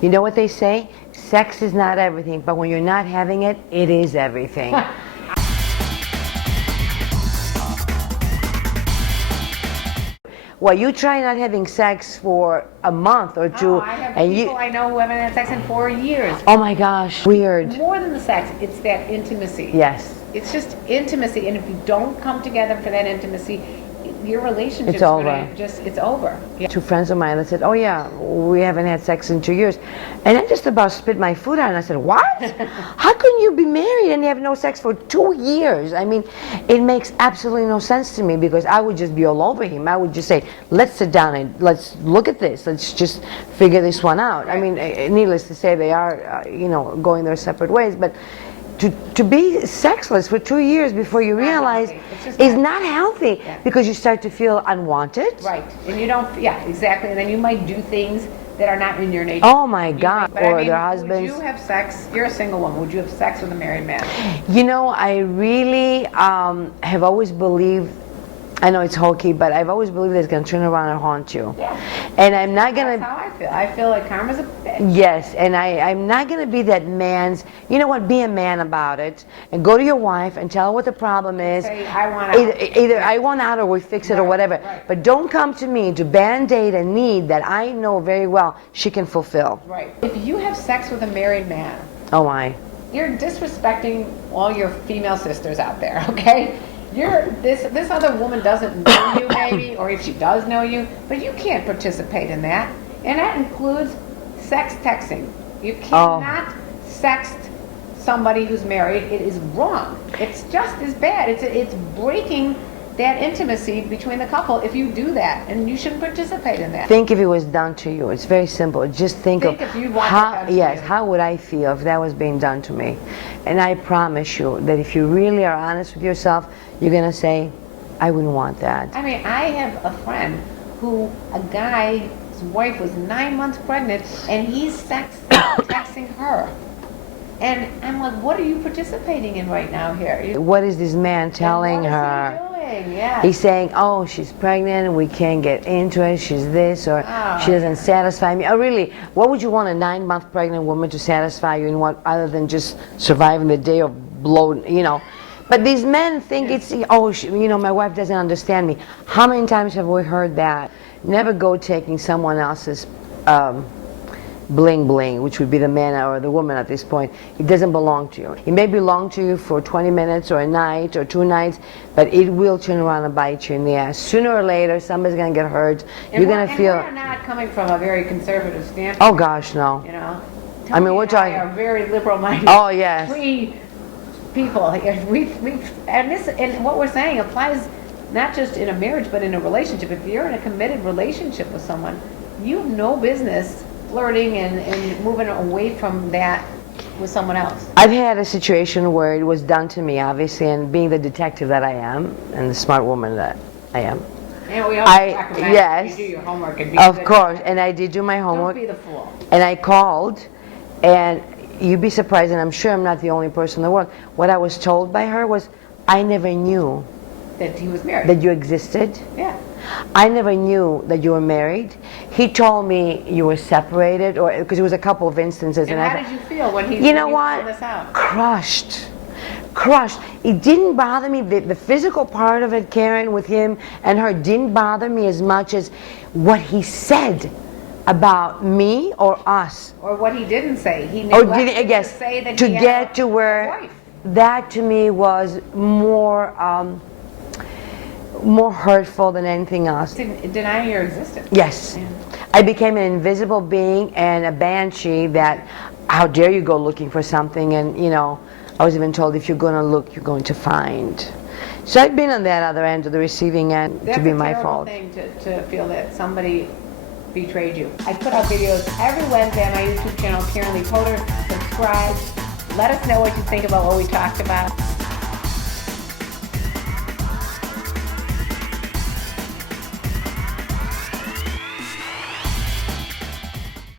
You know what they say? Sex is not everything, but when you're not having it, it is everything. Well, you try not having sex for a month or two, I have people I know who haven't had sex in 4 years. Oh my gosh, weird. More than the sex, it's that intimacy. Yes. It's just intimacy, and if you don't come together for that intimacy, your relationship It's over. It's over. Yeah. Two friends of mine that said, oh yeah, we haven't had sex in 2 years. And I just about spit my food out and I said, what? How can you be married and you have no sex for 2 years? I mean, it makes absolutely no sense to me, because I would just be all over him. I would just say, let's sit down and let's look at this. Let's just figure this one out. Right. I mean, needless to say, they are, going their separate ways. But to be sexless for 2 years before you realize is not healthy, because you start to feel unwanted. Right, and you don't, exactly, and then you might do things that are not in your nature. Oh my God, but or their husbands. Would you have sex, you're a single woman, would you have sex with a married man? I really have always believed, I know it's hokey, but I've always believed that it's going to turn around and haunt you. Yeah. And I'm not going to... That's how I feel. I feel like karma's a bitch. Yes, and I'm not going to be that man's... You know what? Be a man about it. And go to your wife and tell her what the problem is. Say, I want out. Either I want out or we fix it or whatever. Right. But don't come to me to band-aid a need that I know very well she can fulfill. Right. If you have sex with a married man... Oh my. You're disrespecting all your female sisters out there, okay? This other woman doesn't know you, maybe, or if she does know you, but you can't participate in that. And that includes sex texting. You cannot sext somebody who's married. It is wrong. It's just as bad. It's breaking that intimacy between the couple if you do that, and you shouldn't participate in that. Think if it was done to you. It's very simple. Just think of if you want how would I feel if that was being done to me? And I promise you that if you really are honest with yourself, you're gonna say, I wouldn't want that. I mean, I have a friend who a guy's wife was 9 months pregnant, and he's texting her. And I'm like, what are you participating in right now here? What is this man telling her? What is he doing? Yeah. He's saying, oh, she's pregnant and we can't get into it, she's this, or she doesn't satisfy me. Oh, really? What would you want a 9-month pregnant woman to satisfy you in, what, other than just surviving the day of blow, But these men think it's, my wife doesn't understand me. How many times have we heard that? Never go taking someone else's bling bling, which would be the man or the woman at this point. It doesn't belong to you. It may belong to you for 20 minutes or a night or 2 nights, but it will turn around and bite you in the ass. Sooner or later, somebody's going to get hurt. You're going to feel... we're not coming from a very conservative standpoint. Oh gosh, no. I mean, we're talking... We are very liberal-minded. Oh yes. Free people. And what we're saying applies not just in a marriage, but in a relationship. If you're in a committed relationship with someone, you have no business flirting and moving away from that with someone else. I've had a situation where it was done to me, obviously, and being the detective that I am, and the smart woman that I am. And we always recommend you do your homework and be of course, and I did do my homework. Don't be the fool. And I called, and you'd be surprised, and I'm sure I'm not the only person in the world. What I was told by her was, I never knew that he was married. That you existed. Yeah. I never knew that you were married. He told me you were separated, or because it was a couple of instances. And how did you feel when he? You know what? This out? Crushed. It didn't bother me. The physical part of it, Karen, with him and her, didn't bother me as much as what he said about me or us. Or what he didn't say. He neglected to say that to get to where that to me was more hurtful than anything else. Denying your existence. Yes. Yeah. I became an invisible being and a banshee that, how dare you go looking for something, and I was even told if you're going to look, you're going to find. So I've been on that other end of the receiving end. That's to be my fault. That's a terrible thing to feel that somebody betrayed you. I put out videos every Wednesday on my YouTube channel, KarenLee. Subscribe. Let us know what you think about what we talked about.